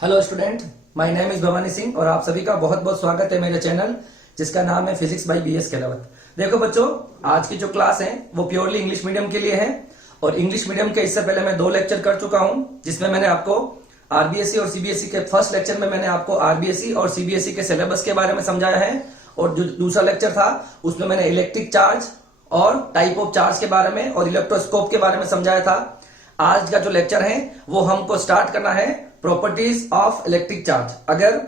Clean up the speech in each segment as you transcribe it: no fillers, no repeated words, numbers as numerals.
Hello student, my name is Bhavani Singh और आप सभी का बहुत बहुत स्वागत है मेरे चैनल जिसका नाम है फिजिक्स बाय बीएस केलावत। देखो बच्चों, आज की जो क्लास है वो प्योरली इंग्लिश मीडियम के लिए है और इंग्लिश मीडियम के इससे पहले मैं 2 लेक्चर कर चुका हूं, जिसमें मैंने आपको आरबीएसई और सीबीएसई के फर्स्ट लेक्चर में मैंने आपको आरबीएसई और सीबीएसई के सिलेबस के बारे में समझाया है और जो दूसरा लेक्चर था उसमें मैंने इलेक्ट्रिक चार्ज और टाइप ऑफ चार्ज के बारे में और इलेक्ट्रोस्कोप के बारे में समझाया था। आज का जो लेक्चर है वो हमको स्टार्ट करना है प्रॉपर्टीज ऑफ इलेक्ट्रिक चार्ज। अगर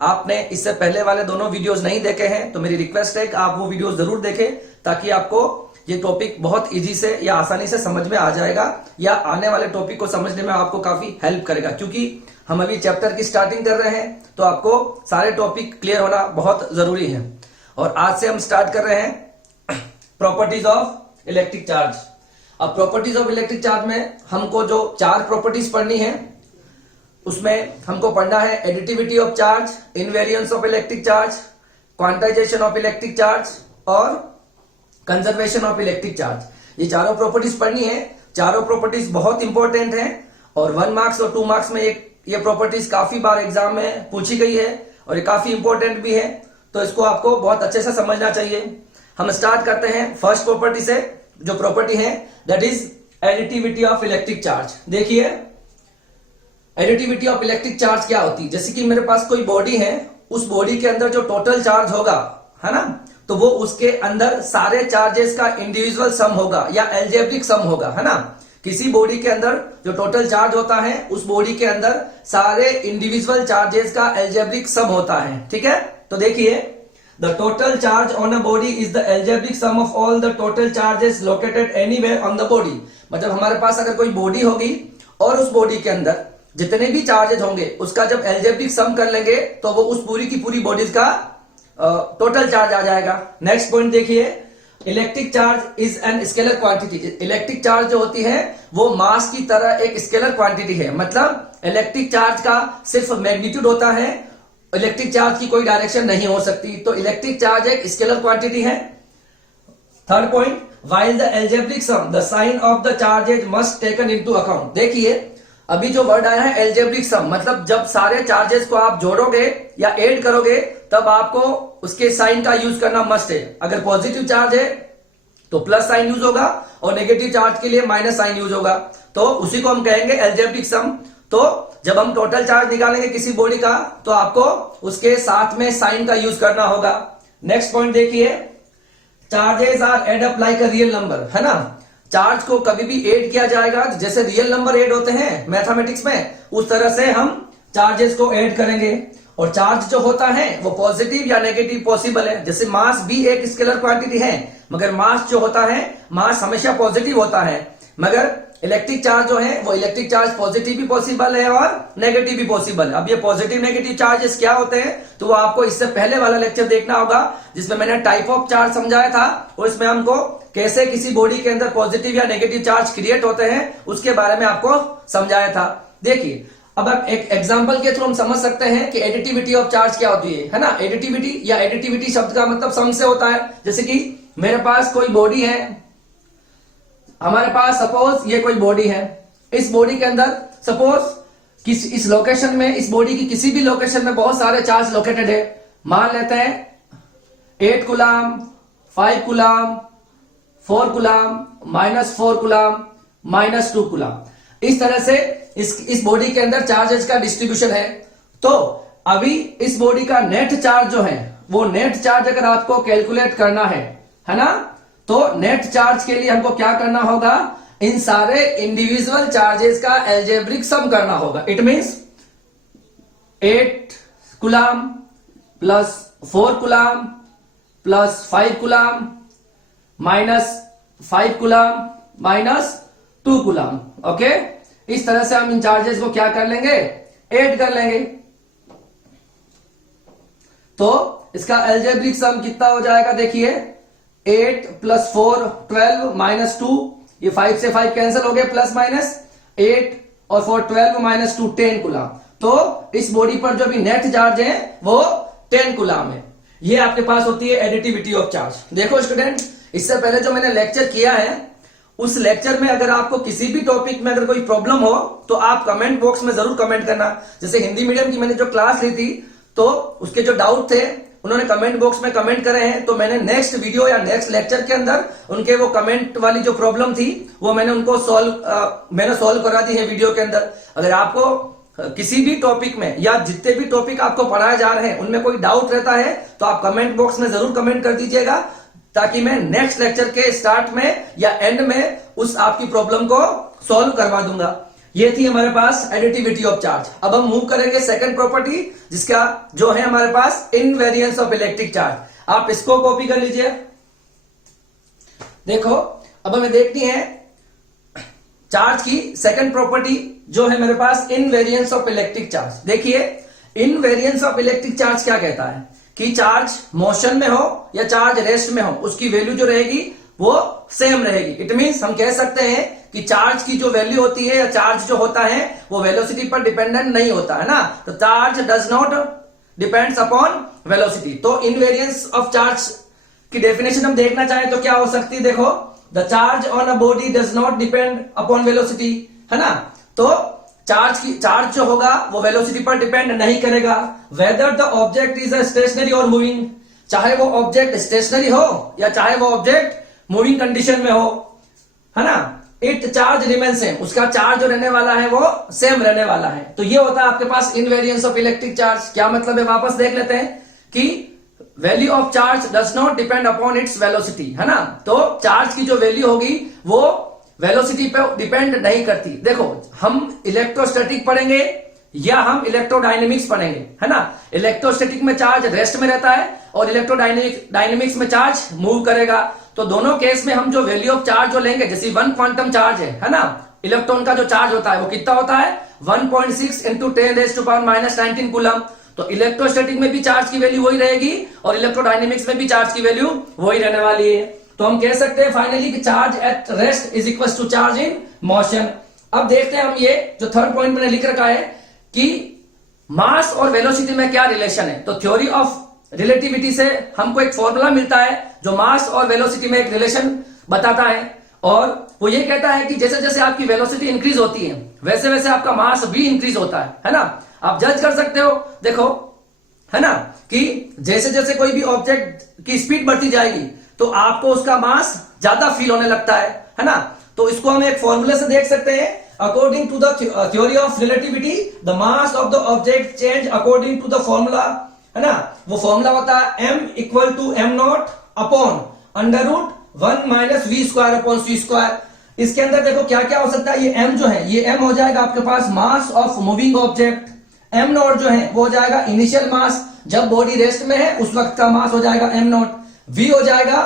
आपने इससे पहले वाले दोनों वीडियोस नहीं देखे हैं तो मेरी रिक्वेस्ट है कि आप वो वीडियोस जरूर देखें ताकि आपको ये टॉपिक बहुत इजी से या आसानी से समझ में आ जाएगा या आने वाले टॉपिक को समझने में आपको काफी हेल्प करेगा, क्योंकि हम अभी चैप्टर की स्टार्टिंग कर रहे हैं तो आपको सारे टॉपिक क्लियर होना बहुत जरूरी है। और आज से हम स्टार्ट कर रहे हैं प्रॉपर्टीज ऑफ इलेक्ट्रिक चार्ज। अब प्रॉपर्टीज ऑफ इलेक्ट्रिक चार्ज में हमको जो 4 प्रॉपर्टीज पढ़नी है उसमें हमको पढ़ना है additivity of charge, invariance of electric charge, quantization of electric charge और कंजर्वेशन ऑफ इलेक्ट्रिक चार्ज। ये चारों प्रॉपर्टीज पढ़नी है। चारों प्रॉपर्टीज बहुत इंपॉर्टेंट हैं और 1 मार्क्स और 2 मार्क्स में ये प्रॉपर्टीज काफी बार एग्जाम में पूछी गई है और ये काफी इंपॉर्टेंट भी है, तो इसको आपको बहुत अच्छे से समझना चाहिए। हम स्टार्ट करते हैं फर्स्ट प्रॉपर्टी से। जो प्रॉपर्टी है that is additivity of electric charge. देखिए एडिटिविटी ऑफ इलेक्ट्रिक चार्ज क्या होती है। जैसे कि मेरे पास कोई बॉडी है, उस बॉडी के अंदर जो टोटल चार्ज होगा है ना, तो वो उसके अंदर सारे चार्जेस का इंडिविजुअल सम होगा या एल्जेब्रिक सम होगा, है ना। किसी बॉडी के अंदर जो टोटल चार्ज होता है उस बॉडी के अंदर सारे इंडिविजुअल चार्जेस का एल्जेब्रिक सम होता है, ठीक है। तो देखिए the total charge on a body is the algebraic some of all the total charges located anywhere on the body. मतलब हमारे पास अगर कोई बॉडी होगी और उस बॉडी के अंदर जितने भी चार्जेस होंगे उसका जब एल्जेब्रिक सम कर लेंगे तो वो उस पूरी की पूरी बॉडीज का टोटल चार्ज आ जाएगा। नेक्स्ट पॉइंट देखिए, electric charge is an scalar quantity. Electric charge जो होती है वो मास की तरह एक स्केलर क्वांटिटी है। मतलब इलेक्ट्रिक चार्ज का सिर्फ मैग्नीट्यूड होता है, इलेक्ट्रिक चार्ज की कोई डायरेक्शन नहीं हो सकती, तो इलेक्ट्रिक चार्ज एक स्केलर क्वांटिटी है। Third point, while the algebraic sum the sign of the charges must taken into account. देखिए अभी जो वर्ड आया है एल्जेब्रिक सम, मतलब जब सारे चार्जेस को आप जोड़ोगे या ऐड करोगे तब आपको उसके साइन का यूज करना मस्ट है। अगर पॉजिटिव चार्ज है तो प्लस साइन यूज होगा और नेगेटिव चार्ज के लिए माइनस साइन यूज होगा, तो उसी को हम कहेंगे एल्जेब्रिक सम। तो जब हम टोटल चार्ज निकालेंगे किसी बॉडी का तो आपको उसके साथ में साइन का यूज करना होगा। नेक्स्ट पॉइंट देखिए, charges are add up like a real number, है ना। चार्ज को कभी भी ऐड किया जाएगा जैसे रियल नंबर ऐड होते हैं मैथमेटिक्स में, उस तरह से हम चार्जेस को ऐड करेंगे। और चार्ज जो होता है वो पॉजिटिव या नेगेटिव पॉसिबल है। जैसे मास भी एक स्केलर क्वांटिटी है मगर मास जो होता है मास हमेशा पॉजिटिव होता है, मगर इलेक्ट्रिक चार्ज जो है वो इलेक्ट्रिक चार्ज पॉजिटिव भी पॉसिबल है और नेगेटिव भी पॉसिबल है। अब ये पॉजिटिव नेगेटिव चार्जेस क्या होते हैं तो वो आपको इससे पहले वाला लेक्चर देखना होगा जिसमें मैंने टाइप ऑफ चार्ज समझाया था और इसमें हमको कैसे किसी बॉडी के अंदर पॉजिटिव या नेगेटिव चार्ज क्रिएट होते हैं उसके बारे में आपको समझाया था। देखिए अब एक एग्जांपल के थ्रू हम समझ सकते हैं कि एडिटिविटी ऑफ चार्ज क्या होती है ना। एडिटिविटी या एडिटिविटी शब्द का मतलब सम से होता है। जैसे कि मेरे पास कोई बॉडी है, हमारे पास सपोज ये कोई बॉडी है, इस बॉडी के अंदर सपोज इस लोकेशन में, इस बॉडी की किसी भी लोकेशन में बहुत सारे चार्ज लोकेटेड है। मान लेते हैं 8 coulomb, 5 coulomb, 4 coulomb, -4 coulomb, -2 coulomb. इस तरह से इस बॉडी के अंदर चार्जेस का डिस्ट्रीब्यूशन है। तो अभी इस बॉडी का नेट चार्ज जो है वो नेट चार्ज अगर आपको कैलकुलेट करना है ना, तो नेट चार्ज के लिए हमको क्या करना होगा, इन सारे इंडिविजुअल चार्जेस का एल्जेब्रिक सम करना होगा। It means 8 coulomb plus 4 coulomb plus 5 coulomb -5 coulomb -2 coulomb. Okay, इस तरह से हम इन चार्जेस को क्या कर लेंगे, ऐड कर लेंगे। तो इसका एल्जेब्रिक सम कितना हो जाएगा, देखिए 8 + 4 12 -2, ये 5 से 5 कैंसिल हो गए, प्लस माइनस 8 और 4 12 -2 10 कूलम। तो इस बॉडी पर जो भी नेट चार्ज है वो 10 कूलम है। ये आपके पास होती है एडिटिविटी ऑफ चार्ज। देखो स्टूडेंट, इससे पहले जो मैंने लेक्चर किया है उस लेक्चर में अगर आपको किसी भी टॉपिक में अगर कोई प्रॉब्लम हो तो आप कमेंट बॉक्स में जरूर कमेंट करना। जैसे हिंदी मीडियम की मैंने जो क्लास ली थी तो उसके जो डाउट थे उन्होंने कमेंट बॉक्स में कमेंट करे हैं, तो मैंने नेक्स्ट वीडियो या नेक्स्ट लेक्चर के अंदर उनके वो कमेंट वाली जो प्रॉब्लम थी वो मैंने उनको सॉल्व करा दी है वीडियो के अंदर। अगर आपको किसी भी टॉपिक में या जितने भी टॉपिक आपको पढ़ाए जा रहे हैं उनमें कोई डाउट रहता है तो आप कमेंट बॉक्स में जरूर कमेंट कर दीजिएगा, ताकि मैं नेक्स्ट लेक्चर के स्टार्ट में या एंड में उस आपकी प्रॉब्लम को सॉल्व करवा दूंगा। ये थी हमारे पास एडिटिविटी ऑफ चार्ज। अब हम मूव करेंगे सेकंड प्रॉपर्टी, जिसका जो है हमारे पास इनवेरियंस ऑफ इलेक्ट्रिक चार्ज। आप इसको कॉपी कर लीजिए। देखो अब हमें देखनी है चार्ज की सेकंड प्रॉपर्टी जो है मेरे पास इनवेरियंस ऑफ इलेक्ट्रिक चार्ज। देखिए इनवेरियंस ऑफ इलेक्ट्रिक चार्ज क्या कहता है कि चार्ज मोशन में हो या चार्ज रेस्ट में हो उसकी वैल्यू जो रहेगी वो सेम रहेगी। इट मींस हम कह सकते हैं कि चार्ज की जो वैल्यू होती है या चार्ज जो होता है वो वेलोसिटी पर डिपेंडेंट नहीं होता है ना, तो charge does not depends upon velocity. तो इनवेरियंस ऑफ चार्ज की डेफिनेशन हम देखना चाहें तो क्या हो सकती है, देखो the charge on a body does not depend upon velocity, है ना। तो चार्ज जो होगा वो वेलोसिटी पर डिपेंड नहीं करेगा। Whether the object is a stationary और मूविंग, चाहे वो ऑब्जेक्ट स्टेशनरी हो या चाहे वो ऑब्जेक्ट मूविंग कंडीशन में हो, है ना, इट चार्ज रिमेन सेम, उसका चार्ज जो रहने वाला है वो सेम रहने वाला है। तो ये होता है आपके पास इनवेरियंस ऑफ इलेक्ट्रिक चार्ज। क्या मतलब है, वापस देख लेते हैं कि value of charge does not depend upon its velocity, है ना। तो चार्ज की जो वैल्यू होगी वो वेलोसिटी पे डिपेंड नहीं करती। देखो हम इलेक्ट्रोस्टैटिक पढ़ेंगे या हम इलेक्ट्रोडायनेमिक्स पढ़ेंगे, है ना। इलेक्ट्रोस्टैटिक में चार्ज रेस्ट में रहता है और इलेक्ट्रोडायनेमिक्स में चार्ज मूव करेगा। तो दोनों केस में हम जो वैल्यू ऑफ चार्ज जो लेंगे, जैसे 1 क्वांटम चार्ज है ना, इलेक्ट्रॉन का जो चार्ज होता है वो कितना होता है 1.6 इंटू 10⁻⁻19 कूलम। तो इलेक्ट्रोस्टैटिक में भी चार्ज की वैल्यू वही रहेगी और इलेक्ट्रोडायनेमिक्स में भी चार्ज की वैल्यू वही रहने वाली है। तो हम कह सकते हैं फाइनली कि charge at rest is equal to charge in motion. अब देखते हैं हम ये जो थर्ड पॉइंट मैंने लिख रखा है कि मास और वेलोसिटी में क्या रिलेशन है। तो थ्योरी ऑफ रिलेटिविटी से हमको एक फॉर्मूला मिलता है जो मास और वेलोसिटी में एक रिलेशन बताता है, और वो ये कहता है कि जैसे जैसे आपकी वेलोसिटी इंक्रीज होती है वैसे वैसे आपका मास भी इंक्रीज होता है ना। आप जज कर सकते हो, देखो, है ना, कि जैसे जैसे कोई भी ऑब्जेक्ट की स्पीड बढ़ती जाएगी तो आपको उसका मास ज्यादा फील होने लगता है ना। तो इसको हम एक फॉर्मूले से देख सकते हैं। According to the theory of relativity the mass of the object change according to the formula, है ना। वो फॉर्मूला होता है m equal to m0 upon √1 - v² upon c²। इसके अंदर देखो क्या क्या हो सकता है। ये m जो है ये m हो जाएगा आपके पास mass of moving object, m0 जो है वो हो जाएगा इनिशियल मास, जब बॉडी रेस्ट में है उस वक्त का मास हो जाएगा m0, v हो जाएगा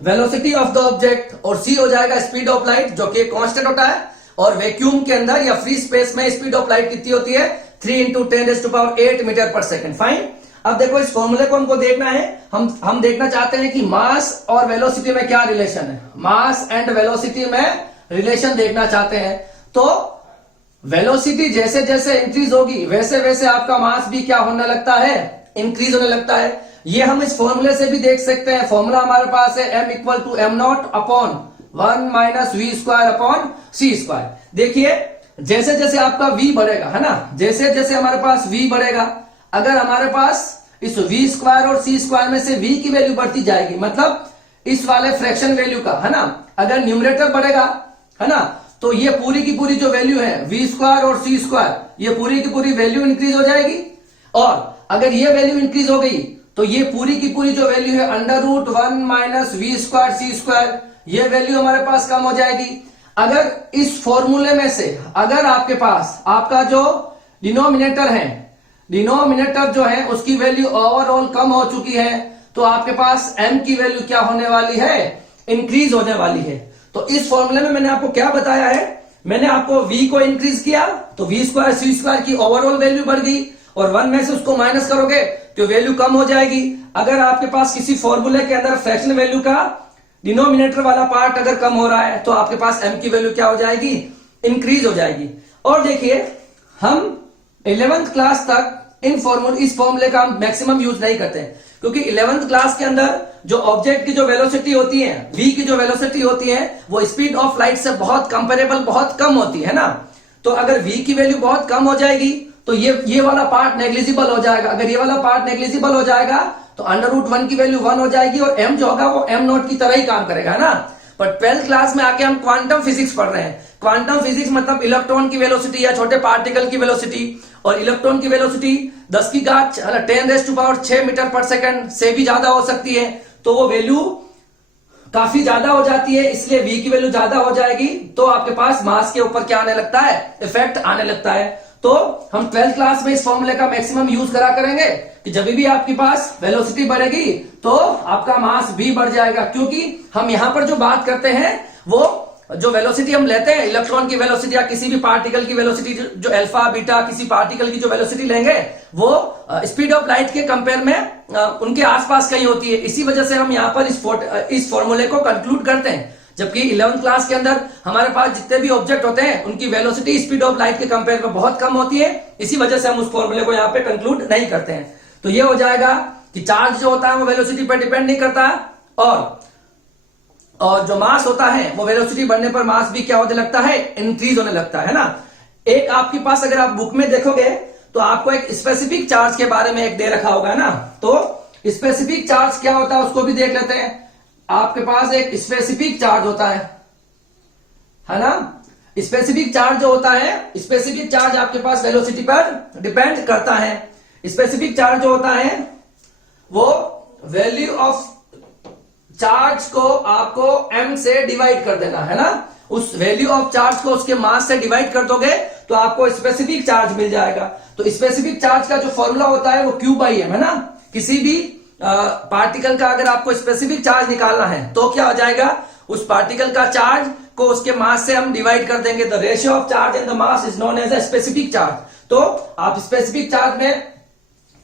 वेलोसिटी ऑफ द ऑब्जेक्ट और c हो जाएगा स्पीड ऑफ लाइट जो कि कांस्टेंट होता है। और वैक्यूम के अंदर या फ्री स्पेस में स्पीड ऑफ लाइट कितनी होती है 3 × 10⁸ मीटर पर सेकंड। फाइन। अब देखो इस फॉर्मूले को हमको देखना है, हम देखना चाहते हैं कि मास और वेलोसिटी में क्या रिलेशन है। मास एंड वेलोसिटी में रिलेशन देखना चाहते हैं। तो वेलोसिटी जैसे जैसे इंक्रीज होगी वैसे वैसे आपका मास भी क्या होने लगता है, इंक्रीज होने लगता है। ये हम इस फॉर्मूले से भी देख सकते हैं। फॉर्मूला हमारे पास है m equal to m0 upon 1 - v² upon c²। देखिए जैसे जैसे आपका v बढ़ेगा, है ना, जैसे जैसे हमारे पास v बढ़ेगा, अगर हमारे पास इस v² और c² में से v की वैल्यू बढ़ती जाएगी, मतलब इस वाले फ्रैक्शन वैल्यू का, है ना, अगर न्यूमरेटर बढ़ेगा, है ना, तो ये पूरी की पूरी जो वैल्यू है v² और c², ये पूरी की पूरी वैल्यू इंक्रीज हो जाएगी। और अगर ये वैल्यू इंक्रीज हो गई तो ये पूरी की पूरी जो वैल्यू है √1 - v² c², ये वैल्यू हमारे पास कम हो जाएगी। अगर इस फॉर्मूले में से अगर आपके पास आपका जो डिनोमिनेटर है, डिनोमिनेटर जो है उसकी वैल्यू ओवरऑल कम हो चुकी है, तो आपके पास m की वैल्यू क्या होने वाली है, इंक्रीज होने वाली है। तो इस फॉर्मूले में मैंने आपको क्या बताया है, मैंने आपको v को इंक्रीज किया तो v² c² की ओवरऑल वैल्यू बढ़ गई और 1 में से उसको माइनस करोगे तो वैल्यू कम हो जाएगी। अगर आपके पास किसी फॉर्मूले के अंदर फ्रैक्शन वैल्यू का डिनोमिनेटर वाला पार्ट अगर कम हो रहा है तो आपके पास m की वैल्यू क्या हो जाएगी, इंक्रीज हो जाएगी। और देखिए हम 11th क्लास तक इस फॉर्मूले का हम मैक्सिमम यूज नहीं करते हैं, क्योंकि 11th क्लास के अंदर जो ऑब्जेक्ट की जो वेलोसिटी होती है, v की जो वेलोसिटी होती है, वो स्पीड ऑफ लाइट से बहुत कंपेरेबल, बहुत कम होती है ना। तो अगर v की वैल्यू बहुत कम हो जाएगी तो ये वाला पार्ट नेग्लिजिबल हो जाएगा। अगर ये वाला पार्ट नेग्लिजिबल हो जाएगा तो √1 की वैल्यू 1 हो जाएगी और m जो होगा वो m0 की तरह ही काम करेगा ना। पर 12th क्लास में आके हम क्वांटम फिजिक्स पढ़ रहे हैं। क्वांटम फिजिक्स मतलब इलेक्ट्रॉन की वेलोसिटी या छोटे पार्टिकल की वेलोसिटी, और इलेक्ट्रॉन की वेलोसिटी 10⁻6 मीटर पर सेकंड से भी ज्यादा हो सकती है। तो वो वैल्यू काफी ज्यादा हो जाती है, इसलिए v की वैल्यू ज्यादा हो जाएगी तो आपके पास मास के ऊपर क्या आने लगता है, इफेक्ट आने लगता है। तो हम 12th क्लास में इस फॉर्मूले का मैक्सिमम यूज करा करेंगे कि जब भी आपके पास वेलोसिटी बढ़ेगी तो आपका मास भी बढ़ जाएगा, क्योंकि हम यहां पर जो बात करते हैं वो जो वेलोसिटी हम लेते हैं, इलेक्ट्रॉन की वेलोसिटी या किसी भी पार्टिकल की वेलोसिटी, जो अल्फा बीटा किसी पार्टिकल की जो वेलोसिटी लेंगे वो स्पीड ऑफ लाइट के कंपेयर में उनके आसपास कहीं होती है। इसी वजह से हम यहाँ पर इस फॉर्मूले को कंक्लूड करते हैं। जबकि 11th क्लास के अंदर हमारे पास जितने भी ऑब्जेक्ट होते हैं उनकी वेलोसिटी स्पीड ऑफ लाइट के कंपेयर में बहुत कम होती है, इसी वजह से हम उस फॉर्मूले को यहाँ पे कंक्लूड नहीं करते हैं। तो ये हो जाएगा कि चार्ज जो होता है वो वेलोसिटी पर डिपेंड नहीं करता, और जो मास होता है वो वेलोसिटी बढ़ने पर मास भी क्या होने लगता है, इंक्रीज होने लगता है ना। एक आपके पास अगर आप बुक में देखोगे तो आपको एक स्पेसिफिक चार्ज के बारे में एक दे रखा होगा ना। तो स्पेसिफिक चार्ज क्या होता है उसको भी देख लेते हैं। आपके पास एक स्पेसिफिक चार्ज होता है ना। स्पेसिफिक चार्ज जो होता है, स्पेसिफिक चार्ज आपके पास वेलोसिटी पर डिपेंड करता है। स्पेसिफिक चार्ज जो होता है वो वैल्यू ऑफ चार्ज को आपको m से डिवाइड कर देना है ना। उस वैल्यू ऑफ चार्ज को उसके मास से डिवाइड कर दोगे तो आपको स्पेसिफिक चार्ज मिल जाएगा। तो स्पेसिफिक चार्ज का जो फॉर्मूला होता है वो Q/m है ना। किसी भी पार्टिकल का अगर आपको स्पेसिफिक चार्ज निकालना है तो क्या हो जाएगा, उस पार्टिकल का चार्ज को उसके मास से हम डिवाइड कर देंगे। The ratio of charge and the mass is known as a specific charge. तो आप स्पेसिफिक चार्ज में,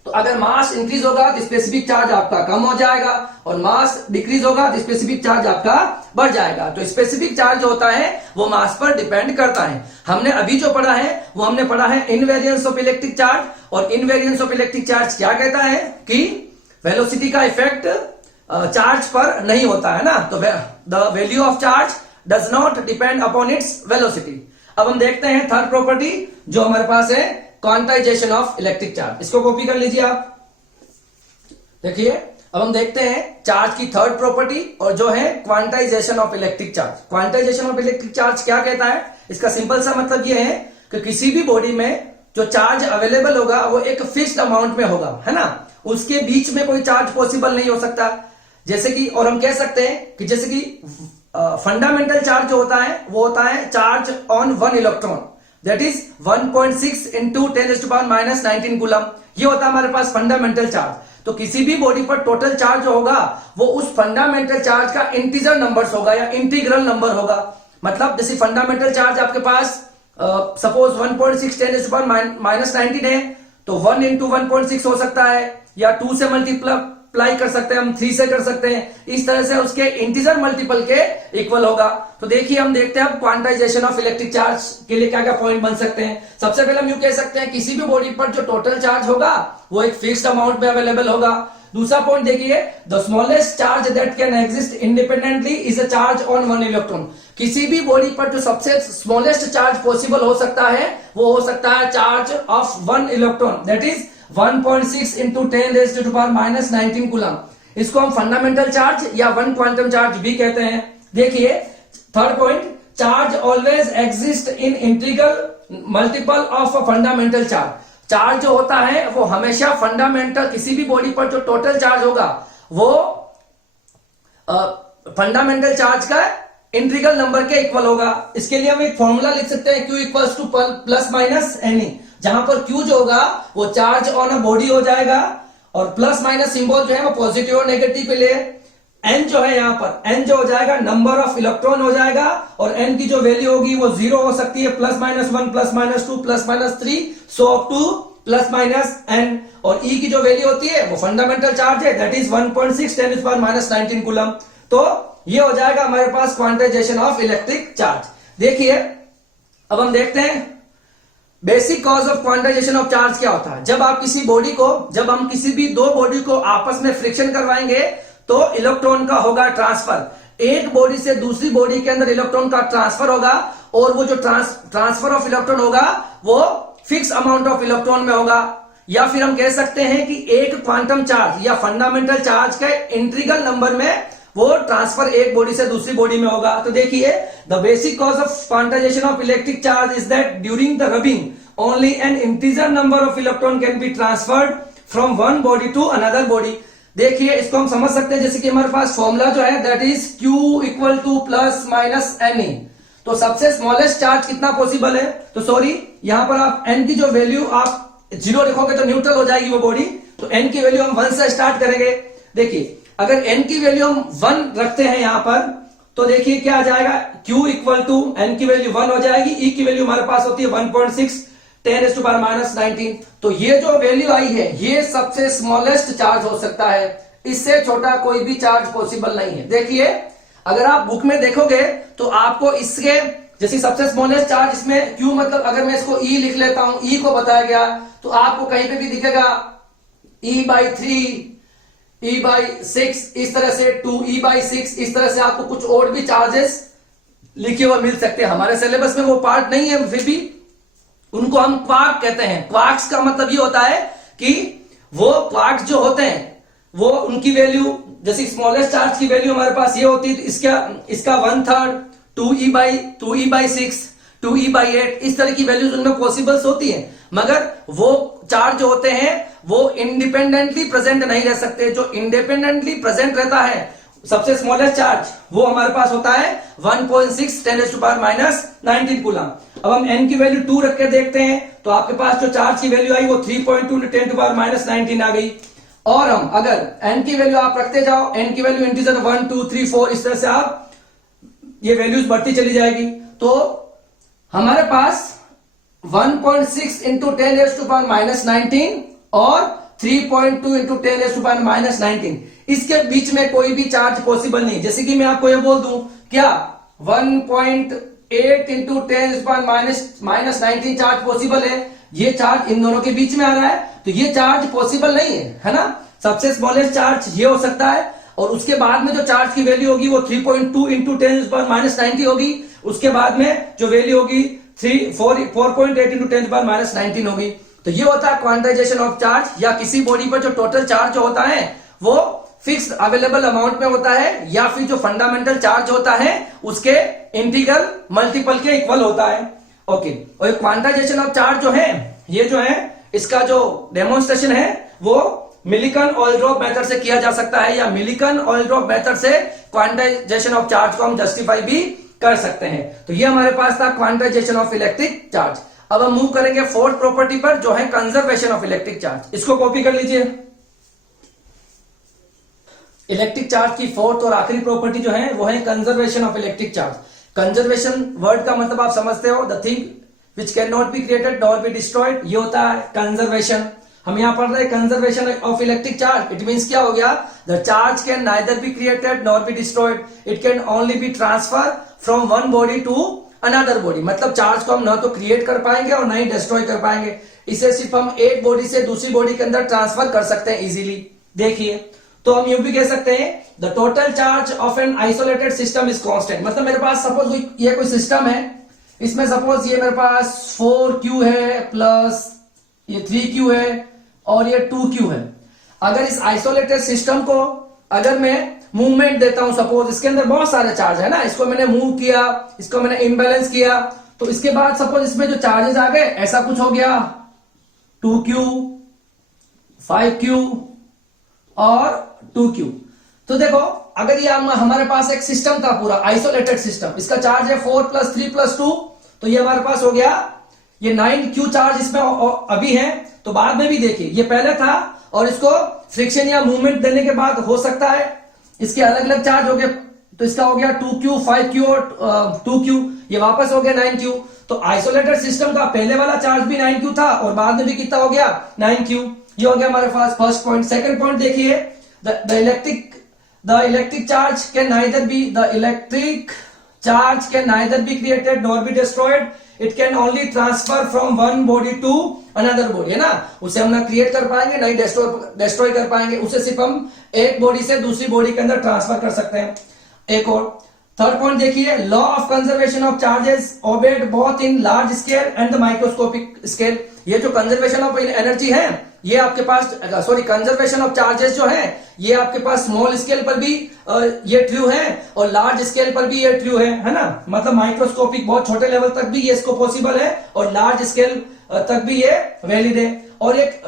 तो अगर मास इंक्रीज होगा तो स्पेसिफिक चार्ज आपका कम हो जाएगा, और मास डिक्रीज होगा तो स्पेसिफिक चार्ज आपका बढ़ जाएगा। तो स्पेसिफिक चार्ज जो होता है वो मास पर डिपेंड करता है। हमने अभी जो पढ़ा है वो हमने पढ़ा है इनवेरियंस ऑफ इलेक्ट्रिक चार्ज, और इनवेरियंस ऑफ इलेक्ट्रिक चार्ज क्या कहता है कि वेलोसिटी का इफेक्ट चार्ज पर नहीं होता है ना। तो the value of charge does not depend upon its velocity. अब हम देखते हैं थर्ड प्रॉपर्टी जो हमारे पास है, क्वांटाइजेशन ऑफ इलेक्ट्रिक चार्ज। इसको कॉपी कर लीजिए आप। देखिए अब हम देखते हैं चार्ज की थर्ड प्रॉपर्टी, और जो है quantization of electric charge. Quantization of electric charge क्या कहता है, इसका सिंपल सा मतलब ये है कि किसी भी बॉडी में जो चार्ज अवेलेबल होगा वो एक फिक्स्ड अमाउंट में होगा, है ना। उसके बीच में कोई चार्ज पॉसिबल नहीं हो सकता। जैसे कि, और हम कह सकते हैं कि जैसे कि फंडामेंटल चार्ज जो होता है वो होता है charge on 1 electron, that is 1.6 into 10⁻⁻19 coulomb. ये होता है हमारे पास फंडामेंटल चार्ज। तो किसी भी बॉडी पर टोटल चार्ज जो होगा वो उस फंडामेंटल चार्ज का इंटीजर नंबर्स होगा या इंटीग्रल नंबर होगा। मतलब जैसे फंडामेंटल चार्ज आपके पास सपोज 1.6 10⁻⁻19 है, तो 1 इंटू 1.6 हो सकता है, या 2 से मल्टीप्लाई कर सकते हैं, हम 3 से कर सकते हैं। इस तरह से उसके इंटीजर मल्टीपल के इक्वल होगा। तो देखिए हम देखते हैं अब क्वांटाइजेशन ऑफ इलेक्ट्रिक चार्ज के लिए क्या क्या पॉइंट बन सकते हैं। सबसे पहले हम यूं कह सकते हैं किसी भी बॉडी पर जो टोटल चार्ज होगा वो एक फिक्स्ड अमाउंट में अवेलेबल होगा। दूसरा पॉइंट देखिए, the smallest charge that can exist independently is a charge on 1 electron. किसी भी बॉडी पर जो सबसे स्मॉलेस्ट चार्ज पॉसिबल हो सकता है वो हो सकता है charge of 1 electron, that is 1.6 into 10⁻⁻19 coulomb. इसको हम फंडामेंटल चार्ज या 1 क्वांटम चार्ज भी कहते हैं। देखिए third point, charge always exist in integral multiple of a fundamental charge. Charge जो होता है वो हमेशा फंडामेंटल, किसी भी बॉडी पर जो टोटल चार्ज होगा वो फंडामेंटल चार्ज का इंटीग्रल नंबर के इक्वल होगा। इसके लिए हम एक फॉर्मूला लिख सकते हैं, Q equals to plus minus n, जहां पर Q जो होगा वो चार्ज ऑन अ बॉडी हो जाएगा, और प्लस माइनस सिंबल जो है वो पॉजिटिव और नेगेटिव के लिए। n जो है यहाँ पर n जो हो जाएगा नंबर ऑफ इलेक्ट्रॉन हो जाएगा, और n की जो वैल्यू होगी वो 0 हो सकती है, +-1 +-2 +-3 सो अप टू +-n। और E की जो वैल्यू होती है वो फंडामेंटल चार्ज है, दैट इज 1.6 10⁻⁻19 कूलम। तो ये हो जाएगा हमारे पास क्वांटाइजेशन ऑफ इलेक्ट्रिक चार्ज। देखिए अब हम देखते हैं basic cause of quantisation of charge क्या होता है? जब हम किसी भी दो बॉडी को आपस में फ्रिक्शन करवाएंगे तो इलेक्ट्रॉन का होगा ट्रांसफर। एक बॉडी से दूसरी बॉडी के अंदर इलेक्ट्रॉन का ट्रांसफर होगा और वो जो ट्रांसफर ऑफ इलेक्ट्रॉन होगा वो फिक्स अमाउंट ऑफ इलेक्ट्रॉन में होगा। या फिर हम कह सकते हैं कि एक क्वांटम चार्ज या फंडामेंटल चार्ज के इंटीग्रल नंबर में वो ट्रांसफर एक बॉडी से दूसरी बॉडी में होगा। तो देखिए, the basic cause of quantisation of electric charge is that during the rubbing only an integer number of electron can be transferred from one body to another body. देखिए, इसको हम समझ सकते हैं जैसे कि हमारे पास फॉर्मूला जो है that is Q equal to plus minus NE। तो सबसे स्मॉलेस्ट चार्ज कितना पॉसिबल है? तो सॉरी, यहां पर आप n की जो वैल्यू आप 0 लिखोगे तो न्यूट्रल हो जाएगी वो बॉडी। तो n की वैल्यू हम 1 से स्टार्ट करेंगे। देखिए, अगर n की वैल्यू हम 1 रखते हैं यहां पर तो देखिए क्या आ जाएगा, Q इक्वल टू n की वैल्यू 1 हो जाएगी, E की वैल्यू हमारे पास होती है 1.6 10⁻⁻19। तो ये जो वैल्यू आई है ये सबसे स्मॉलेस्ट चार्ज हो सकता है, इससे छोटा कोई भी चार्ज पॉसिबल नहीं है। देखिए, अगर आप बुक में देखोगे तो आपको इसके जैसे सबसे स्मॉलेस्ट चार्ज इसमें Q मतलब अगर मैं इसको E लिख लेता हूं, E को बताया गया तो आपको कहीं पे भी दिखेगा E/3 E/6 इस तरह से 2E/6 इस तरह से आपको कुछ और भी चार्जेस लिखे हुए मिल सकते हैं। हमारे सिलेबस में वो पार्ट नहीं है, फिर भी उनको हम क्वार्क कहते हैं। क्वार्क्स का मतलब ये होता है कि वो क्वार्क्स जो होते हैं वो उनकी वैल्यू जैसे स्मॉलेस्ट चार्ज की वैल्यू हमारे पास ये होती है तो इसका 1/3 2E/6 2E/8 इस तरह की वैल्यूज उनमें पॉसिबल्स होती है। मगर वो चार्ज जो होते हैं वो इंडिपेंडेंटली प्रेजेंट नहीं रह सकते। जो इंडिपेंडेंटली प्रेजेंट रहता है सबसे स्मॉलेस्ट चार्ज वो हमारे पास होता है 1.6 10⁻⁻19 कूलम। अब हम n की वैल्यू 2 रख के देखते हैं तो आपके पास जो चार्ज की वैल्यू आई वो 3.2 10⁻⁻19 आ गई। और हम अगर n की वैल्यू आप रखते जाओ, n की वैल्यू इंटीजर 1 2 3 4 इस तरह से आप ये वैल्यूज बढ़ती चली जाएगी। तो हमारे पास 1.6 इंटू 10⁻⁻19 और 3.2 इंटू 10⁻⁻19 इसके बीच में कोई भी चार्ज पॉसिबल नहीं। जैसे कि मैं आपको ये बोल दूं क्या 1.8 इंटू 10⁻⁻19 चार्ज पॉसिबल है, ये चार्ज इन दोनों के बीच में आ रहा है तो ये चार्ज पॉसिबल नहीं है ना। सबसे स्मॉलेस्ट चार्ज ये हो सकता है और उसके बाद में जो चार्ज की वैल्यू होगी वो 3.2 इंटू 10⁻⁻19 होगी। उसके बाद में जो वैल्यू होगी 4.8 इंटू 10⁻⁻19 होगी। तो ये होता है क्वांटाइजेशन ऑफ चार्ज, या किसी बॉडी पर जो टोटल चार्ज होता है वो फिक्स अवेलेबल अमाउंट में होता है या फिर जो फंडामेंटल चार्ज होता है उसके इंटीग्रल मल्टीपल के इक्वल होता है। ओके, और क्वांटाइजेशन ऑफ चार्ज जो है ये जो है इसका जो डेमोन्स्ट्रेशन है वो मिलिकन ऑयल ड्रॉप मेथड से किया जा सकता है, या मिलिकन ऑयल ड्रॉप मेथड से क्वांटाइजेशन ऑफ चार्ज को हम जस्टिफाई भी कर सकते हैं। तो ये हमारे पास था क्वांटाइजेशन ऑफ इलेक्ट्रिक चार्ज। अब हम मूव करेंगे फोर्थ प्रॉपर्टी पर जो है कंजर्वेशन ऑफ इलेक्ट्रिक चार्ज। इसको कॉपी कर लीजिए। इलेक्ट्रिक चार्ज की फोर्थ और आखिरी प्रॉपर्टी जो है वो है conservation of electric charge. Conservation word का मतलब आप समझते हो, the thing which can not be created not be destroyed, ये होता है कंजर्वेशन। हम यहां पढ़ रहे हैं conservation of electric charge. It means क्या हो गया, the charge can neither be created not be destroyed, it can only be transfer from one body to another body. मतलब चार्ज को हम ना तो क्रिएट कर पाएंगे और ना ही डिस्ट्रॉय कर पाएंगे, इसे सिर्फ हम एक बॉडी से दूसरी बॉडी के अंदर ट्रांसफर कर सकते हैं इजीली। देखिए, तो हम यूं भी कह सकते हैं the total charge of an isolated system is constant. मतलब मेरे पास सपोज ये कोई सिस्टम है, इसमें सपोज ये मेरे पास 4Q है प्लस ये 3Q है और ये 2Q है। अगर इस आइसोलेटेड सिस्टम को अगर मैं मूवमेंट देता हूं, सपोज इसके अंदर बहुत सारे चार्ज है ना, इसको मैंने मूव किया, इसको मैंने इम्बैलेंस किया, तो इसके बाद सपोज इसमें जो चार्जेस आ गए ऐसा कुछ हो गया 2Q 5Q और 2Q। तो देखो अगर ये हमारे पास एक सिस्टम था पूरा आइसोलेटेड सिस्टम, इसका चार्ज है 4 + 3 + 2, तो ये हमारे पास हो गया ये 9Q चार्ज इसमें अभी है। तो बाद में भी देखिए ये पहले था और इसको फ्रिक्शन या मूवमेंट देने के बाद हो सकता है इसके अलग अलग चार्ज हो गए, तो इसका हो गया 2Q 5Q और 2Q, ये वापस हो गया 9Q। तो आइसोलेटेड सिस्टम का पहले वाला चार्ज भी 9Q था और बाद में भी कितना हो गया 9Q। ये हो गया हमारे पास फर्स्ट पॉइंट। सेकंड पॉइंट देखिए, the electric charge can neither be the electric charge can neither be created nor be destroyed. It can only transfer from one body to another body, है ना। उसे हम ना क्रिएट कर पाएंगे, नहीं destroy कर पाएंगे, उसे सिर्फ हम एक बॉडी से दूसरी बॉडी के अंदर ट्रांसफर कर सकते हैं। एक और थर्ड पॉइंट देखिए, law of conservation of charges obeyed both in large scale and the microscopic scale. ये जो कंजर्वेशन ऑफ एनर्जी है, ये आपके पास सॉरी कंजर्वेशन ऑफ चार्जेस जो है, ये आपके पास स्मॉल स्केल पर भी ये ट्रू है और लार्ज स्केल पर भी ये ट्रू है ना। मतलब माइक्रोस्कोपिक बहुत छोटे लेवल तक भी ये इसको पॉसिबल है और लार्ज स्केल तक भी ये वैलिड है। और एक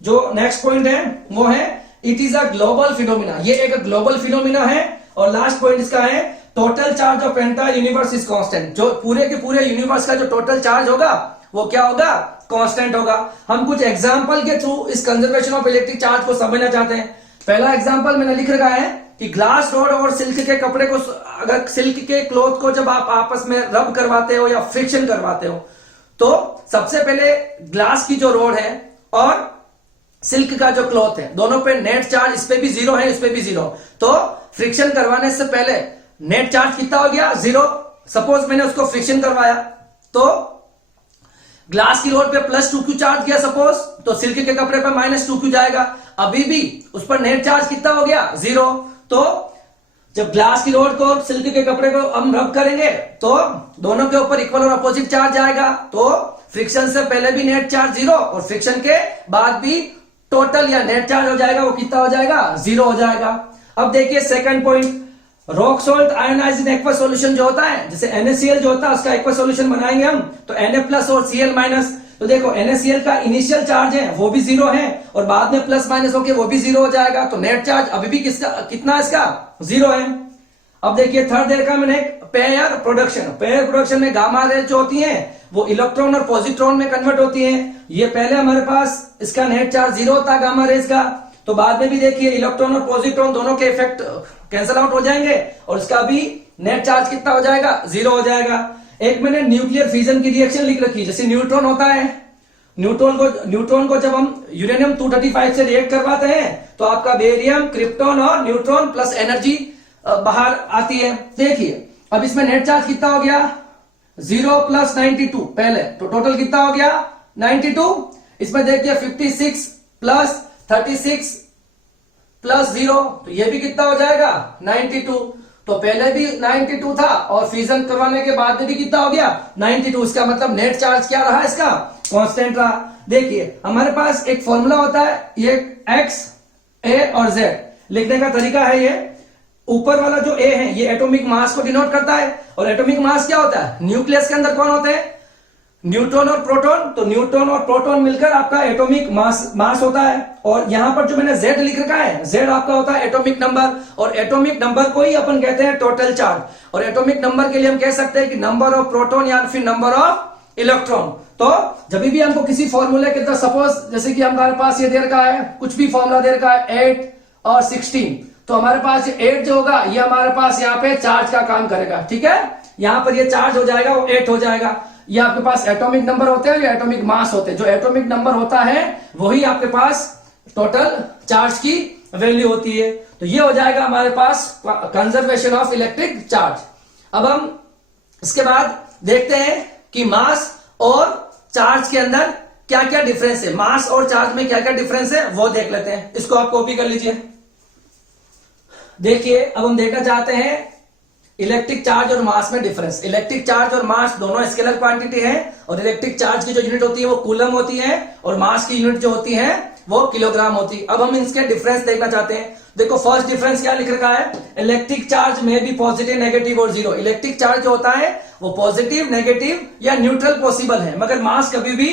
जो नेक्स्ट पॉइंट है वो है it is a global phenomena. ये एक ग्लोबल फिनोमिना है। और लास्ट पॉइंट इसका है total charge of entire universe is constant. जो पूरे के पूरे यूनिवर्स का जो टोटल चार्ज होगा वो क्या होगा, कांस्टेंट होगा। हम कुछ एग्जांपल के थ्रू इस कंजर्वेशन ऑफ इलेक्ट्रिक चार्ज को समझना चाहते हैं। पहला एग्जांपल मैंने लिख रखा है कि ग्लास रोड और सिल्क के कपड़े को, अगर सिल्क के क्लॉथ को जब आप आपस में रब करवाते हो या फ्रिक्शन करवाते हो, तो सबसे पहले ग्लास की जो रोड है और सिल्क का जो क्लॉथ है, दोनों पे नेट चार्ज, इस पे भी जीरो है, इस पे भी जीरो। तो फ्रिक्शन करवाने से पहले नेट चार्ज कितना हो गया, जीरो। सपोज मैंने उसको फ्रिक्शन करवाया तो ग्लास की रोड पे +2Q चार्ज किया सपोज, तो सिल्क के कपड़े पे -2Q जाएगा। अभी भी उस पर नेट चार्ज कितना हो गया, जीरो। तो जब ग्लास की रोड को सिल्क के कपड़े को हम रब करेंगे तो दोनों के ऊपर इक्वल और अपोजिट चार्ज आएगा। तो फ्रिक्शन से पहले भी नेट चार्ज जीरो और फ्रिक्शन के बाद भी टोटल या नेट चार्ज हो जाएगा वो कितना हो जाएगा, जीरो हो जाएगा। अब देखिए second point, rock salt ionised in aqua solution जो होता है, जैसे NaCl जो होता है उसका एक्वा सॉल्यूशन बनाएंगे हम तो Na+ और Cl-। तो देखो NaCl का इनिशियल चार्ज है वो भी जीरो है और बाद में प्लस माइनस होके वो भी जीरो हो जाएगा। तो नेट चार्ज अभी भी कितना इसका, जीरो है। अब देखिए थर्ड देखा मैंने पेयर प्रोडक्शन में गामा रेज जो होती है वो इलेक्ट्रॉन और पॉजिट्रॉन में कन्वर्ट होती है। ये पहले हमारे पास इसका नेट चार्ज जीरो होता है गामा रेज का, तो बाद में भी देखिए इलेक्ट्रॉन और पॉजिट्रॉन दोनों के इफेक्ट कैंसिल आउट हो जाएंगे और इसका भी नेट चार्ज कितना हो जाएगा, जीरो हो जाएगा। एक मैंने न्यूक्लियर फिजन की रिएक्शन लिख रखी है, जैसे न्यूट्रॉन होता है, न्यूट्रॉन को जब हम यूरेनियम 235 से रिएक्ट करवाते हैं तो आपका बेरियम, क्रिप्टॉन और न्यूट्रॉन प्लस एनर्जी बाहर आती है। देखिए अब इसमें नेट चार्ज कितना हो गया, 0 + 92 पहले, तो टोटल कितना हो गया 92। इसमें देखिए 56 + 36 + 0, तो ये भी कितना हो जाएगा 92। तो पहले भी 92 था और फ्यूजन करवाने के बाद में भी कितना हो गया 92। इसका मतलब नेट चार्ज क्या रहा, इसका कांस्टेंट रहा। देखिए हमारे पास एक फॉर्मूला होता है, ये X, A और Z लिखने का तरीका है। ये ऊपर वाला जो A है ये एटॉमिक मास को डिनोट करता है और एटॉमिक मास क्या होता है, न्यूक्लियस के अंदर कौन होते हैं, न्यूट्रॉन और प्रोटॉन। तो न्यूट्रॉन और प्रोटॉन मिलकर आपका एटॉमिक मास होता है। और यहां पर जो मैंने Z लिख रखा है, Z आपका होता है एटॉमिक नंबर और एटॉमिक नंबर को ही अपन कहते हैं टोटल चार्ज। और एटॉमिक नंबर के लिए हम कह सकते हैं कि नंबर ऑफ प्रोटॉन या फिर नंबर ऑफ इलेक्ट्रॉन। तो जब भी हमको किसी फॉर्मूले के अंदर सपोज जैसे कि हमारे पास ये दे रखा है, कुछ भी फॉर्मूला दे रखा है 8 और 16, तो हमारे पास 8 जो होगा ये हमारे पास यहाँ पे चार्ज का काम करेगा, ठीक है। यहाँ पर ये चार्ज हो जाएगा वो 8 हो जाएगा। ये आपके पास एटॉमिक नंबर होते हैं या एटॉमिक मास होते हैं, जो एटॉमिक नंबर होता है वही आपके पास टोटल चार्ज की वैल्यू होती है। तो ये हो जाएगा हमारे पास कंजर्वेशन ऑफ इलेक्ट्रिक चार्ज। अब हम इसके बाद देखते हैं कि मास और चार्ज के अंदर क्या क्या डिफरेंस है, मास और चार्ज में क्या क्या डिफरेंस है वो देख लेते हैं। इसको आप कॉपी कर लीजिए। देखिए अब हम देखना चाहते हैं इलेक्ट्रिक चार्ज और मास में डिफरेंस। इलेक्ट्रिक चार्ज और मास दोनों स्केलर क्वांटिटी है और इलेक्ट्रिक चार्ज की जो यूनिट होती है वो कूलम होती है और मास की यूनिट जो होती है वो किलोग्राम होती है। अब हम इसके डिफरेंस देखना चाहते हैं। देखो फर्स्ट डिफरेंस क्या लिख रखा है, इलेक्ट्रिक चार्ज में भी पॉजिटिव, नेगेटिव और जीरो। इलेक्ट्रिक चार्ज जो होता है वो पॉजिटिव, नेगेटिव या न्यूट्रल पॉसिबल है, मगर मास कभी भी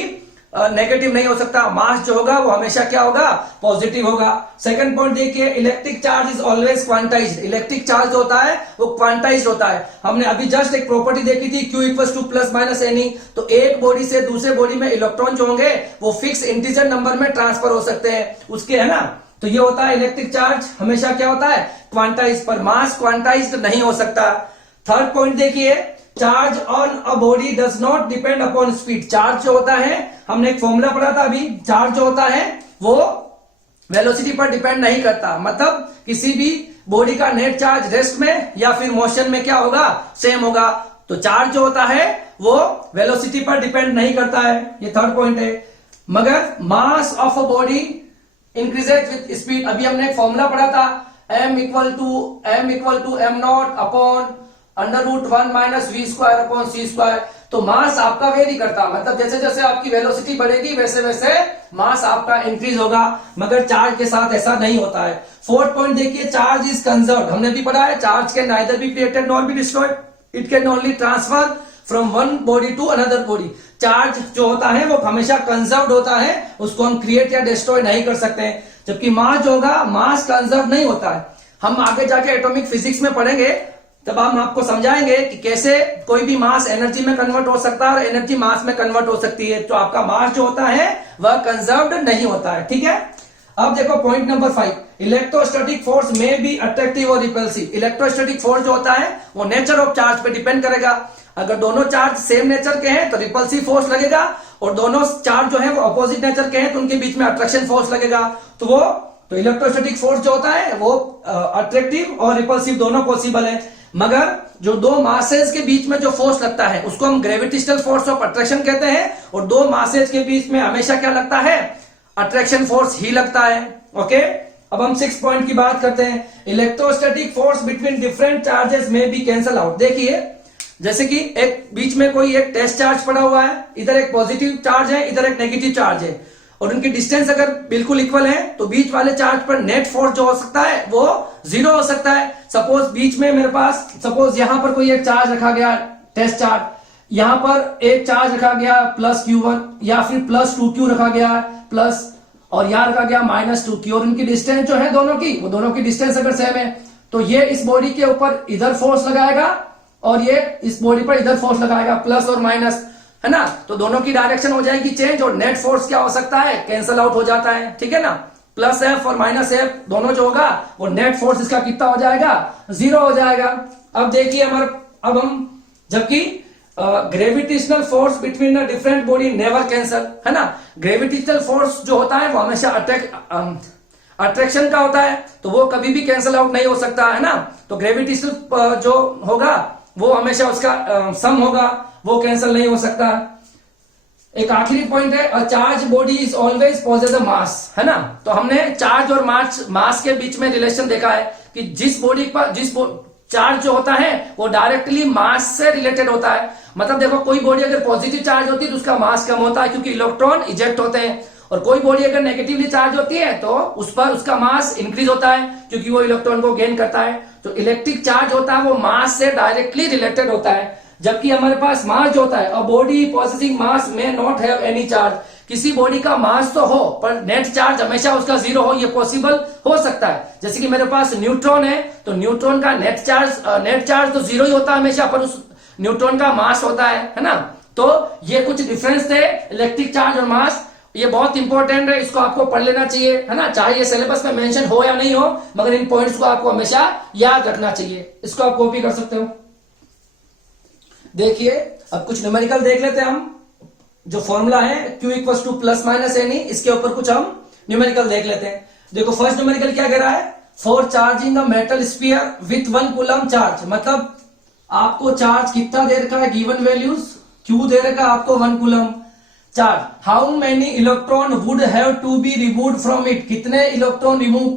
नेगेटिव नहीं हो सकता। मास जो होगा वो हमेशा क्या होगा, पॉजिटिव होगा। सेकंड पॉइंट देखिए, electric charge is always quantized. Electric charge जो होता है वो क्वांटाइज्ड होता है। हमने अभी जस्ट एक प्रॉपर्टी देखी थी Q = +- NE। तो एक बॉडी से दूसरे बॉडी में इलेक्ट्रॉन जो होंगे वो फिक्स इंटीजर नंबर में ट्रांसफर हो सकते हैं उसके, है ना। तो ये होता है इलेक्ट्रिक चार्ज हमेशा क्या होता है, क्वांटाइज्ड, पर मास क्वांटाइज्ड नहीं हो सकता। थर्ड पॉइंट देखिए, charge on a body does not depend upon speed. Charge जो होता है, हमने एक फॉर्मूला पढ़ा था अभी, चार्ज जो होता है वो वेलोसिटी पर डिपेंड नहीं करता। मतलब किसी भी बॉडी का नेट चार्ज रेस्ट में या फिर मोशन में क्या होगा, सेम होगा। तो चार्ज जो होता है वो वेलोसिटी पर डिपेंड नहीं करता है, ये थर्ड पॉइंट है। मगर mass of a body increases with speed. अभी हमने एक फॉर्मूला पढ़ा था, m equal to m not upon √1 minus v square upon c square. तो मास आपका वेरी करता, मतलब जैसे जैसे आपकी वेलोसिटी बढ़ेगी वैसे वैसे मास आपका इंक्रीज होगा, मगर चार्ज के साथ ऐसा नहीं होता है। फोर्थ पॉइंट देखिए, चार्ज इज कंजर्व्ड। हमने भी पढ़ा है, charge can neither be created nor be destroyed, it can only transfer from one body to another body. Charge जो होता है वो हमेशा कंजर्व्ड होता है, उसको हम क्रिएट या डिस्ट्रॉय नहीं कर सकते हैं। जबकि मास जो होगा, मास कंजर्व नहीं होता है। हम आगे जाके एटॉमिक फिजिक्स में पढ़ेंगे, तब हम आपको समझाएंगे कि कैसे कोई भी मास एनर्जी में कन्वर्ट हो सकता है और एनर्जी मास में कन्वर्ट हो सकती है। तो आपका मास जो होता है वह कंजर्व्ड नहीं होता है, ठीक है। अब देखो पॉइंट नंबर 5, इलेक्ट्रोस्टैटिक फोर्स में बी अट्रैक्टिव और रिपल्सिव। इलेक्ट्रोस्टैटिक फोर्स जो होता है वो नेचर ऑफ चार्ज पे डिपेंड करेगा। अगर दोनों चार्ज सेम नेचर के हैं तो रिपल्सिव फोर्स लगेगा, और दोनों चार्ज जो है वो अपोजिट नेचर के हैं तो उनके बीच में अट्रैक्शन फोर्स लगेगा। तो इलेक्ट्रोस्टैटिक फोर्स जो होता है वो अट्रैक्टिव और रिपल्सिव दोनों पॉसिबल है। मगर जो दो मासेज के बीच में जो फोर्स लगता है उसको हम ग्रेविटेशनल फोर्स ऑफ अट्रैक्शन कहते हैं, और दो मासेज के बीच में हमेशा क्या लगता है, अट्रैक्शन फोर्स ही लगता है। ओके, अब हम 6 पॉइंट की बात करते हैं। Electrostatic force between different charges में बी कैंसल आउट। देखिए, जैसे कि एक बीच में कोई एक टेस्ट चार्ज पड़ा हुआ है, इधर एक पॉजिटिव चार्ज है, इधर एक नेगेटिव चार्ज है, और उनकी डिस्टेंस अगर बिल्कुल इक्वल है तो बीच वाले चार्ज पर नेट फोर्स जो हो सकता है वो 0 हो सकता है। सपोज बीच में मेरे पास, सपोज यहां पर कोई एक चार्ज रखा गया, टेस्ट चार्ज, यहां पर एक चार्ज रखा गया +q1 या फिर +2q रखा गया प्लस, और यहां रखा गया -2q, और उनकी डिस्टेंस जो है दोनों की, वो दोनों की डिस्टेंस अगर सेम है तो ये इस बॉडी के ऊपर इधर फोर्स लगाएगा और ये इस बॉडी पर इधर फोर्स लगाएगा, प्लस और माइनस, है ना। तो दोनों की डायरेक्शन हो जाएगी चेंज, और नेट फोर्स क्या हो सकता है, कैंसल आउट हो जाता है, ठीक है ना। +F और -F दोनों जो होगा वो नेट फोर्स इसका कितना हो जाएगा, 0 हो जाएगा। अब देखिए अब हम, जबकि gravitational force between a different body never cancel, है ना। ग्रेविटेशनल फोर्स जो होता है वो हमेशा अट्रैक्शन का होता है, तो वो कभी भी कैंसल आउट नहीं हो सकता, है ना। तो ग्रेविटेशनल जो होगा वो हमेशा उसका सम होगा, वो कैंसिल नहीं हो सकता। एक आखिरी पॉइंट है, a charge body is always possess a mass, है ना। तो हमने चार्ज और मास के बीच में रिलेशन देखा है कि जिस बॉडी पर चार्ज जो होता है वो डायरेक्टली मास से रिलेटेड होता है। मतलब देखो, कोई बॉडी अगर पॉजिटिव चार्ज होती है तो उसका मास कम होता है क्योंकि इलेक्ट्रॉन इजेक्ट होते हैं, और कोई बॉडी अगर नेगेटिवली चार्ज होती है तो उस पर उसका मास इंक्रीज होता है क्योंकि वो इलेक्ट्रॉन को गेन करता है। तो इलेक्ट्रिक चार्ज होता है वो मास से डायरेक्टली रिलेटेड होता है। जबकि हमारे पास मास जो होता है, अ बॉडी पॉसेसिंग मास में नॉट हैव एनी चार्ज। किसी बॉडी का मास तो हो पर नेट चार्ज हमेशा उसका 0 हो, ये पॉसिबल हो सकता है। जैसे कि मेरे पास न्यूट्रॉन है, तो न्यूट्रॉन का नेट चार्ज तो 0 ही होता है हमेशा, पर उस न्यूट्रॉन का मास होता है ना। तो ये कुछ डिफरेंस थे इलेक्ट्रिक चार्ज और मास, ये बहुत इंपॉर्टेंट है, इसको आपको पढ़ लेना चाहिए, है ना। चाहे ये सिलेबस में मेंशन हो या नहीं हो, मगर इन पॉइंट्स को आपको हमेशा याद रखना चाहिए। इसको आप कॉपी कर सकते हो। देखिए, अब कुछ न्यूमेरिकल देख लेते हैं हम। जो फॉर्मूला है Q इक्वल टू +- NE, इसके ऊपर कुछ हम न्यूमेरिकल देख लेते हैं। देखो, फर्स्ट न्यूमेरिकल क्या कह रहा है, for charging a metal sphere with 1 coulomb charge. मतलब आपको चार्ज कितना दे रखा है, गिवन वैल्यूज, Q दे रखा है आपको 1 coulomb charge. How many electron would have to be removed from it, कितने इलेक्ट्रॉन रिमूव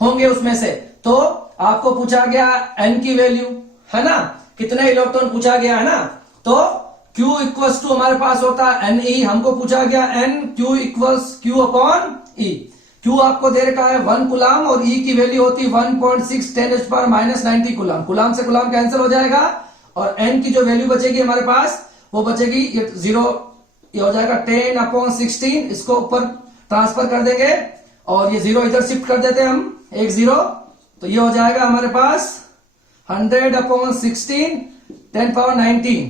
होंगे उसमें से। तो आपको पूछा गया n की वैल्यू, है ना, कितने इलेक्ट्रॉन पूछा गया, है ना। तो Q इक्वल्स टू हमारे पास होता है Ne, हमको पूछा गया N, Q upon E। Q आपको दे रखा है 1 कूलम और E की वैल्यू होती है 1.6 10⁻90 कूलम। कूलम से कूलम कैंसिल हो जाएगा, और N की जो वैल्यू बचेगी हमारे पास वो बचेगी, ये 0, ये हो जाएगा 10/16, इसको ऊपर ट्रांसफर कर देंगे और ये 0 इधर शिफ्ट कर देते हैं हम, एक 0, तो ये हो जाएगा हमारे पास 100/16 10⁻19,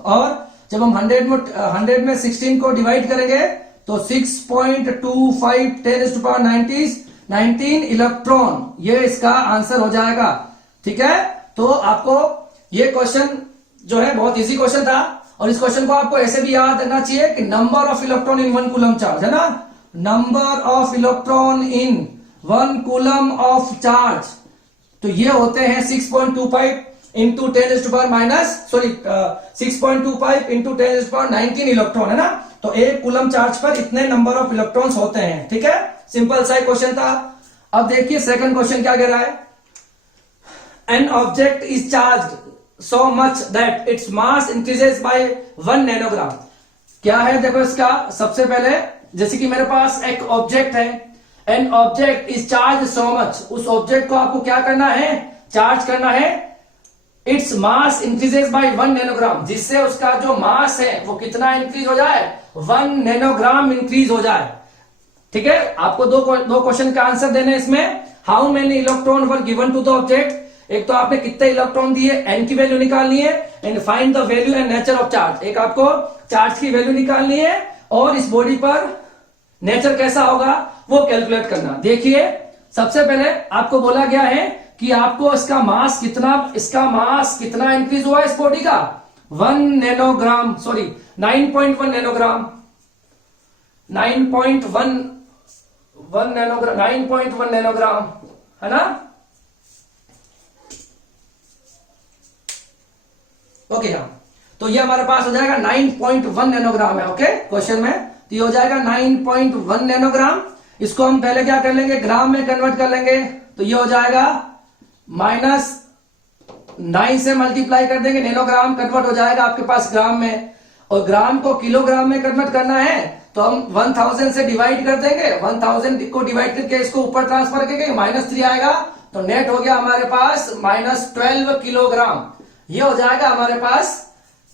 और जब हम 100 में 16 को डिवाइड करेंगे तो 6.25 10⁻19 इलेक्ट्रॉन, ये इसका आंसर हो जाएगा, ठीक है। तो आपको ये क्वेश्चन जो है बहुत इजी क्वेश्चन था, और इस क्वेश्चन को आपको ऐसे भी याद रखना चाहिए कि number of electron in 1 coulomb charge, है ना, number of electron in 1 coulomb of charge तो ये होते हैं 6.25 इंटू 6.25 इंटू 10⁻19 इलेक्ट्रॉन, है ना। तो एक कूलम चार्ज पर इतने नंबर ऑफ इलेक्ट्रॉन्स होते हैं, ठीक है। सिंपल सा क्वेश्चन था। अब देखिए सेकंड क्वेश्चन क्या कह रहा है। An object is charged so much that its mass increases by 1 nanogram. क्या है देखो इसका, सबसे पहले जैसे कि मेरे पास एक ऑब्जेक्ट है, an object is charge so much, उस ऑब्जेक्ट को आपको क्या करना है, चार्ज करना है। Its mass increases by 1 nanogram, जिससे उसका जो मास है वो कितना इंक्रीज हो जाए, 1 नैनोग्राम इंक्रीज हो जाए, ठीक है। आपको दो क्वेश्चन का आंसर देने इसमें। How many electron were given to the object, एक तो आपने कितने इलेक्ट्रॉन दिए, एन की वैल्यू निकालनी है, and find the value and nature of charge, एक आपको चार्ज की वैल्यू निकालनी है और इस बॉडी पर नेचर कैसा होगा वो कैलकुलेट करना। देखिए सबसे पहले आपको बोला गया है कि आपको इसका मास कितना इंक्रीज हुआ इस बॉडी का, 1 नैनोग्राम, सॉरी 9.1 नैनोग्राम, 9.1 नैनोग्राम, है ना। ओके हाँ, तो ये हमारे पास हो जाएगा 9.1 नैनोग्राम है, ओके क्वेश्चन में। तो ये हो जाएगा 9.1 नैनोग्राम। इसको हम पहले क्या कर लेंगे, ग्राम में कन्वर्ट कर लेंगे। तो ये हो जाएगा -9 से मल्टीप्लाई कर देंगे, नैनोग्राम कन्वर्ट हो जाएगा आपके पास ग्राम में। और ग्राम को किलोग्राम में कन्वर्ट करना है तो हम 1000 से डिवाइड कर देंगे, 1000 को डिवाइड करके इसको ऊपर ट्रांसफर करेंगे, -3 आएगा, तो नेट हो गया हमारे पास -12 किलोग्राम। ये हो जाएगा हमारे पास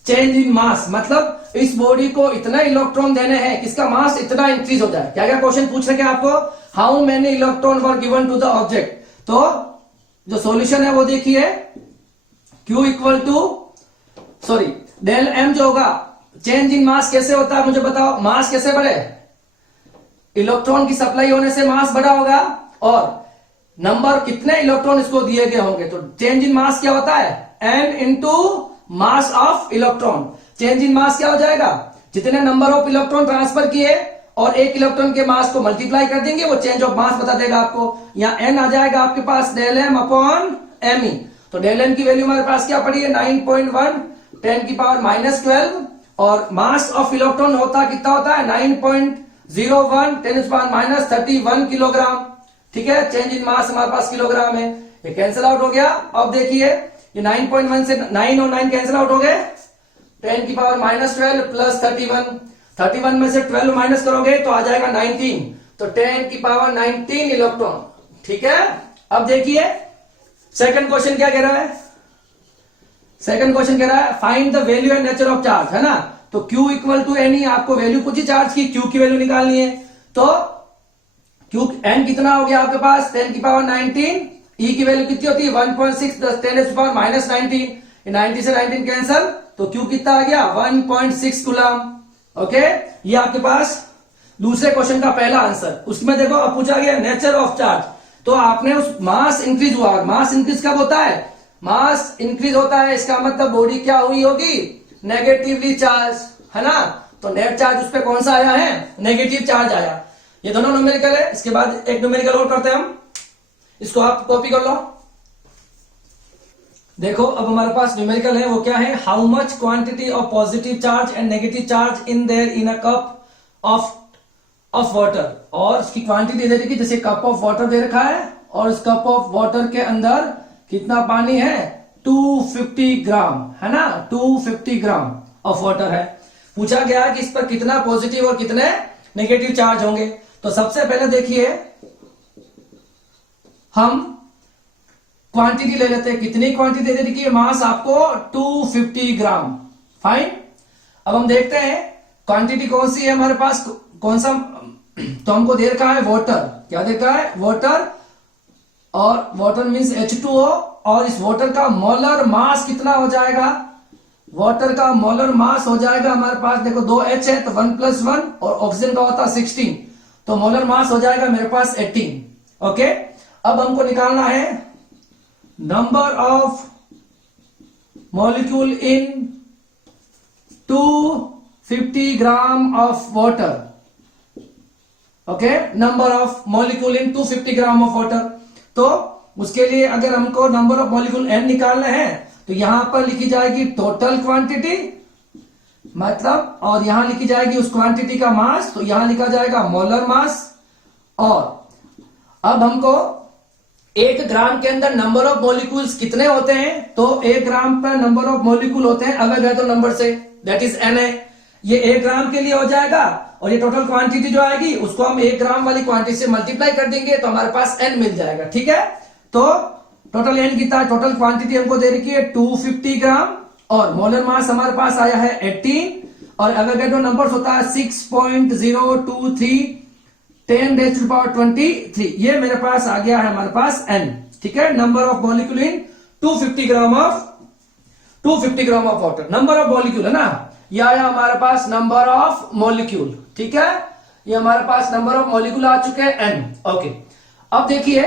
चेंज इन मास, मतलब इस बॉडी को इतना इलेक्ट्रॉन देने हैं, किसका मास इतना इंक्रीज हो जाए। क्या क्या क्वेश्चन पूछ रहे हैं आपको, how many electron were given to the object. तो जो सॉल्यूशन है वो देखिए, Q equal to del M जो होगा, चेंज इन मास कैसे होता है मुझे बताओ, मास कैसे बढ़े, इलेक्ट्रॉन की सप्लाई होने से मास बढ़ा होगा, और नंबर कितने इलेक्ट्रॉन इसको दिए गए होंगे। तो चेंज इन मास क्या होता है, n into mass of electron. Change in mass क्या हो जाएगा, जितने नंबर ऑफ इलेक्ट्रॉन ट्रांसफर किए और एक इलेक्ट्रॉन के मास को मल्टीप्लाई कर देंगे, वो चेंज ऑफ मास बता देगा आपको। यहाँ n आ जाएगा आपके पास डेल m अपॉन me। तो डेल m की वैल्यू हमारे पास क्या पड़ी है, 9.1 10⁻12, और मास ऑफ इलेक्ट्रॉन होता कितना होता है, 9.01 10⁻31 किलोग्राम, ठीक है। चेंज इन मास हमारे पास किलोग्राम है, ये कैंसिल आउट हो गया। अब देखिए ये 9.1 से 9 और 9 कैंसिल आउट हो गए, 10⁻12 प्लस 31 में से 12 माइनस करोगे तो आ जाएगा 19, तो 10⁻19 इलेक्ट्रॉन, ठीक है। अब देखिए सेकंड क्वेश्चन क्या कह रहा है, सेकंड क्वेश्चन कह रहा है find the value and nature of charge, है ना। तो Q इक्वल टू एन, आपको वैल्यू कुछ ही चार्ज की, Q की वैल्यू निकालनी है। तो Q n कितना हो गया आपके पास, 10⁻19, E की वैल्यू कितनी होती है 1.6 10⁻19, 90 से 19 कैंसल, तो Q कितना आ गया 1.6 कूलम, ओके। ये आपके पास दूसरे क्वेश्चन का पहला आंसर। उसमें देखो अब पूछा गया नेचर ऑफ चार्ज, तो आपने उस मास इंक्रीज हुआ, मास इंक्रीज कब होता है, मास इंक्रीज होता है इसका मतलब बॉडी क्या हुई होगी, नेगेटिवली चार्ज, है ना। तो नेट चार्ज उस पर कौन सा आया है, नेगेटिव चार्ज आया। ये दोनों न्यूमेरिकल है। इसके बाद एक न्यूमेरिकल और करते हैं हम, इसको आप कॉपी कर लो। देखो अब हमारे पास न्यूमेरिकल है, वो क्या है, how much quantity of positive charge and negative charge in there in a cup of water, और उसकी क्वांटिटी दे रखी, जैसे कप ऑफ वाटर दे रखा है और उस कप ऑफ वाटर के अंदर कितना पानी है, 250 ग्राम, है ना, 250 ग्राम ऑफ वाटर है। पूछा गया कि इस पर कितना पॉजिटिव और कितने नेगेटिव चार्ज होंगे। तो सबसे पहले देखिए हम क्वांटिटी ले लेते हैं, कितनी क्वांटिटी दे रखी है, मास आपको 250 ग्राम, फाइन। अब हम देखते हैं क्वांटिटी कौन सी है हमारे पास, कौन सा, तो हमको दे रखा है वाटर, क्या दे रखा है, वाटर, और वाटर मींस H2O, और इस वाटर का मोलर मास कितना हो जाएगा, वाटर का मोलर मास हो जाएगा हमारे पास, देखो 2H है तो 1 + 1, और ऑक्सीजन का होता 16, तो मोलर मास हो जाएगा मेरे पास 18, ओके। अब हमको निकालना है number of molecule in 250 gram of water, okay, number of molecule in 250 gram of water. तो उसके लिए अगर हमको नंबर ऑफ मॉलिक्यूल n निकालना है तो यहां पर लिखी जाएगी टोटल क्वांटिटी, मतलब, और यहां लिखी जाएगी उस क्वांटिटी का मास, तो यहां लिखा जाएगा मोलर मास। और अब हमको 1 ग्राम के अंदर नंबर ऑफ मॉलिक्यूल्स कितने होते हैं, तो 1 ग्राम पर नंबर ऑफ मॉलिक्यूल होते हैं अवोगाड्रो नंबर से, दैट इज Na। ये 1 ग्राम के लिए हो जाएगा, और ये टोटल क्वांटिटी जो आएगी उसको हम 1 ग्राम वाली क्वांटिटी से मल्टीप्लाई कर देंगे तो हमारे पास n मिल जाएगा। ठीक है, तो टोटल n कितना, टोटल क्वांटिटी हमको दे रखी है 250 ग्राम, और मोलर मास हमारे पास आया है 18, और एवोगाड्रो नंबर्स होता है 6.023 10⁻23। ये मेरे पास आ गया है हमारे पास n। ठीक है, number of molecule in 250 gram of water, number of molecule है ना, ये आया हमारे पास नंबर ऑफ मॉलिक्यूल। ठीक है, ये हमारे पास नंबर ऑफ मॉलिक्यूल आ चुके हैं n। ओके, अब देखिए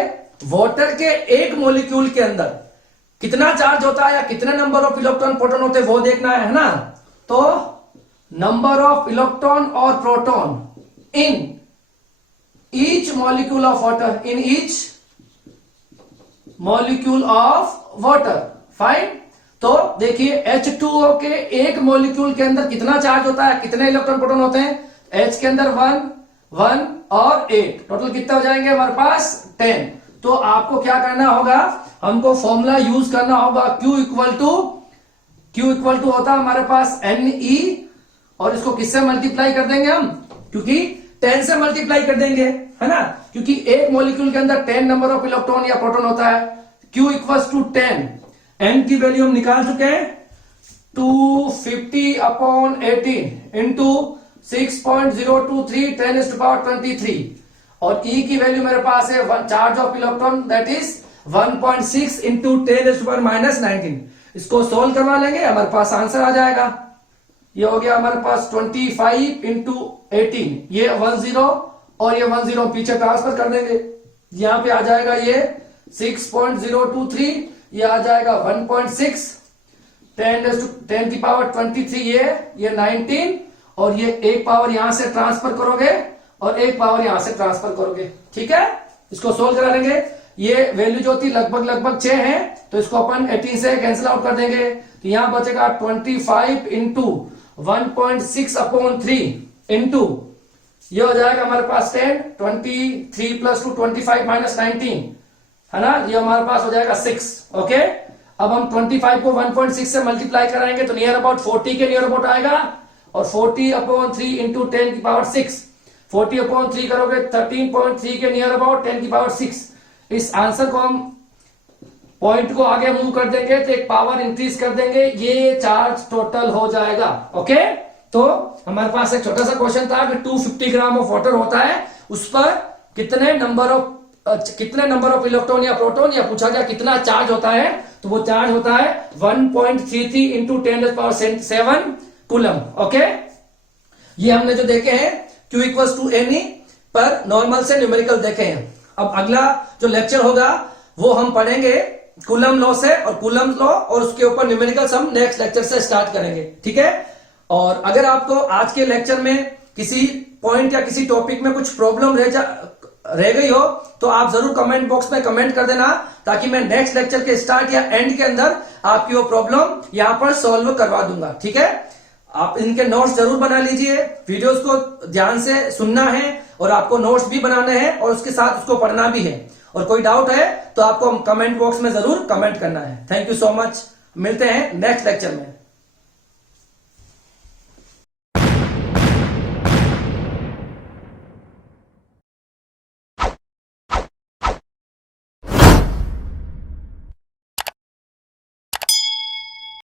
वाटर के एक मॉलिक्यूल के अंदर कितना चार्ज होता है या कितने नंबर ऑफ इलेक्ट्रॉन प्रोटॉन होते हैं वो देखना है ना। तो नंबर ऑफ इलेक्ट्रॉन और proton in each molecule of water, in each molecule of water, fine. तो देखिए H2O के एक मॉलिक्यूल के अंदर कितना चार्ज होता है, कितने इलेक्ट्रॉन प्रोटॉन होते हैं, H के अंदर 1 1 और 8, टोटल कितने हो जाएंगे हमारे पास 10। तो आपको क्या करना होगा, हमको फॉर्मूला यूज करना होगा Q इक्वल टू होता है हमारे पास Ne, और इसको किससे मल्टीप्लाई कर देंगे हम, क्योंकि 10 से मल्टीप्लाई कर देंगे, है ना, क्योंकि एक मॉलिक्यूल के अंदर 10 नंबर ऑफ इलेक्ट्रॉन या प्रोटॉन होता है। Q इक्वल टू 10, n की वैल्यू हम निकाल चुके हैं 250/18 इंटू 6.023 10⁻23, और E की वैल्यू मेरे पास है charge of electron that is 1.6 into 10⁻⁻19। इसको सोल्व करवा लेंगे, हमारे पास आंसर आ जाएगा। ये हो गया हमारे पास 25 इंटू 18, ये 10 और ये 10 पीछे ट्रांसफर कर देंगे, यहां पे आ जाएगा ये 6.023, ये आ जाएगा 1.6, 10⁻23 ये 19, और ये एक पावर यहां से ट्रांसफर करोगे और एक पावर यहां से ट्रांसफर करोगे। ठीक है, इसको सोल्व करा लेंगे। ये वैल्यू जो थी लगभग 6 है, तो इसको अपन 18 से कैंसिल आउट कर देंगे, तो यहां बचेगा 25 इंटू 1.6/3 इंटू, ये हो जाएगा हमारे पास 10, 23 प्लस 2 25 माइनस 19, है ना, ये हमारे पास हो जाएगा 6। ओके, अब हम 25 को 1.6 से मल्टीप्लाई कराएंगे तो नियर अबाउट 40 के नियर अबाउट आएगा, और 40/3 इंटू 10⁻6, 40/3 करोगे 13.3 के नियर अबाउट 10⁻6। इस आंसर को हम पॉइंट को आगे मूव कर देंगे तो एक पावर इंक्रीज कर देंगे, ये चार्ज टोटल हो जाएगा। ओके, तो हमारे पास एक छोटा सा क्वेश्चन था कि 250 ग्राम ऑफ वाटर होता है, उस पर कितने नंबर ऑफ इलेक्ट्रॉन या प्रोटॉन, या पूछा गया कितना चार्ज होता है, तो वो चार्ज होता है 1.33 इंटू 10⁻7 कूलम। ओके, ये हमने जो देखे हैं Q इक्वल टू Ne पर नॉर्मल से न्यूमेरिकल देखे हैं। अब अगला जो लेक्चर होगा वो हम पढ़ेंगे कूलम लॉ से, और कूलम लॉ और उसके ऊपर न्यूमेरिकल्स हम नेक्स्ट लेक्चर से स्टार्ट करेंगे। ठीक है, और अगर आपको आज के लेक्चर में किसी पॉइंट या किसी टॉपिक में कुछ प्रॉब्लम रह गई हो तो आप जरूर कमेंट बॉक्स में कमेंट कर देना, ताकि मैं नेक्स्ट लेक्चर के स्टार्ट या एंड के अंदर आपकी वो प्रॉब्लम यहां पर सॉल्व करवा दूंगा। ठीक है, आप इनके नोट्स जरूर बना लीजिए, वीडियोस को ध्यान से सुनना है और आपको नोट्स भी बनाने हैं और उसके साथ उसको पढ़ना भी है, और कोई डाउट है तो आपको कमेंट बॉक्स में जरूर कमेंट करना है। थैंक यू सो मच, मिलते हैं नेक्स्ट लेक्चर में।